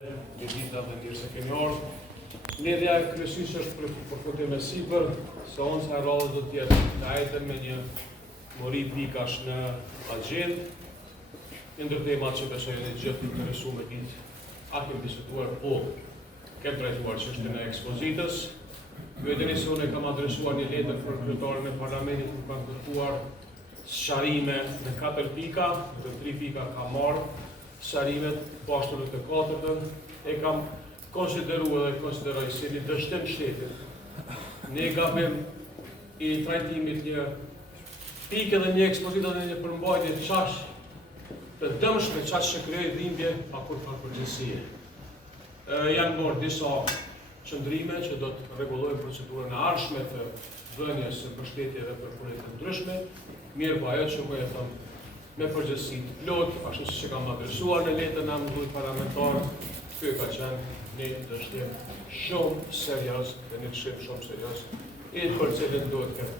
Një dita dhe mirë se keni ardhur. Lidhja e kryesisht është përfundim e sipër, se onca e radhës do të jetë të ajtën me një mori pikash në agjendë. Një ndër temat që besoj e gjithë interesuar me ditë, a kemi diskutuar, po kemë trajtuar çështjen e ekspozitës. Pyetjen se unë kam adresuar një letër për kryetarin e parlamentit ku kanë kërkuar sqarime në 4 pika, në 3 pika ka marrë sqarimet, po ashtu në të 4-ën, e kam konsideruar dhe konsideroj si një dështim shtetit. Ne gabim i trajtimit një pikë dhe një ekspozitë dhe një përmbajtje qash të dëmshme, qash që krijoi dhimbje pa kurrë përgjegjësie. Janë marrë disa qëndrime që do të rregullojnë procedurën e ardhshme të dhënies së mbështetjeve për punë të ndryshme, mirë po ajo që po e them me përgjegjësi të plot, ashtu siç e kam adresuar në letrën e ambullit parlamentar, ky ka qenë një dështim shumë serioz dhe një dështim shumë serioz i për cilin duhet të ketë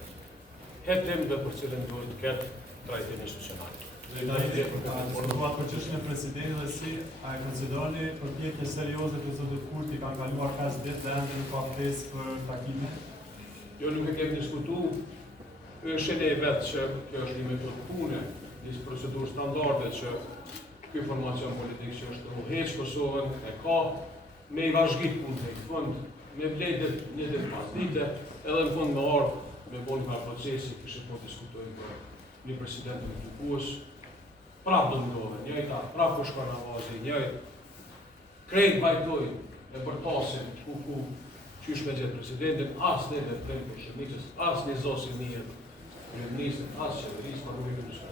hetim dhe për cilin duhet të ketë trajtim institucional. Për çështjen e presidentit dhe si a e konsideroni përpjekje serioze të zotit Kurti kanë kaluar 5 ditë dhe ende nuk ka ftesë për takime? Jo, nuk e kemi diskutuar. Është e vetë që kjo është një metodë pune, një procedurë standarde që ky formacion politik që është udhëheq Kosovën e ka me i vazhdit punë në fund, me vledet një ditë pas dite, edhe në fund me ardhë me bon nga procesi, kështë po diskutojnë për një president të tukues, prapë do ndodhe, njëjta, prapë ku shka në vazi, njëjt, krejt bajtojnë e bërtasin ku qysh me gjithë presidentin, as ne dhe të për shëmicës, as një zosi njët, ministrën, as qeverisë, pa nuk e këtë shka.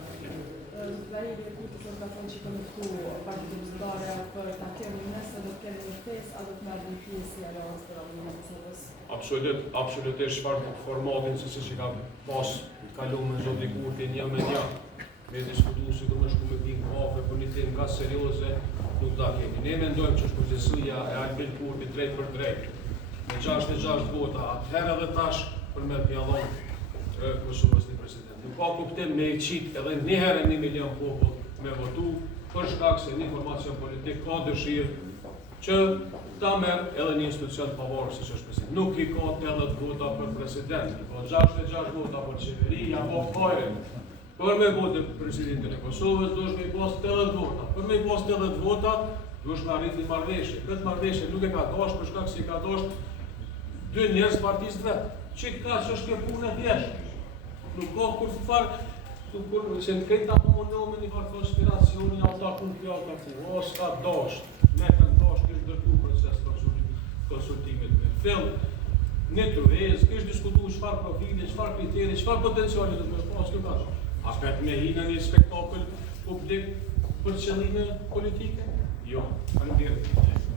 Zvarjeve e Kurtës ka thonë që këmëftu partitë zëdare për ta kemi nëse do të kemi një ftesë, a do të merë një pjesë i aleancës për Allimin e Kosovës? Absolutisht çfarë formatin se si ka pas kaluar me zoti Kurti një me një, me diskutuar si do më shku me pikë kafe për një temë ka serioze, nuk ta kemi. Ne mendojmë që është përgjegjësia e Albin Kurti drejt për drejt, me 66 vota, atëherë edhe tash për me pjallon Kosovës një president. Nuk ka kuptim me i qit edhe njëherë 1 milion popull me votu, për shkak se një formacion politik ka dëshirë që ta merë edhe një institucion pavarur siç është president. Nuk i ka 80 vota për president, i ka 66 vota për qeveri, ja po fajrin. Për me votë presidentin e Kosovës, duhesh me i pas 80 vota. Për me i pas 80 vota, duhesh me arrit një marrëveshje. Këtë marrëveshje nuk e ka dash për shkak se i ka dash 2 njerëz partisë vet. Çik ka që është kjo punë e thjeshtë. Nuk ka kur të farë, se në këtë ta pomonohë me një farë konspiracioni, ata kun kjo ka ku, o s'ka dash, me kanë dash, kështë dërku proces konsultimit me fill, në të vezë, kështë diskutu çfarë profili, çfarë kriteri, çfarë potenciali të me pas kjo ka. A shpet me hi në një spektakël publik për qëllime politike? Jo, faleminderit.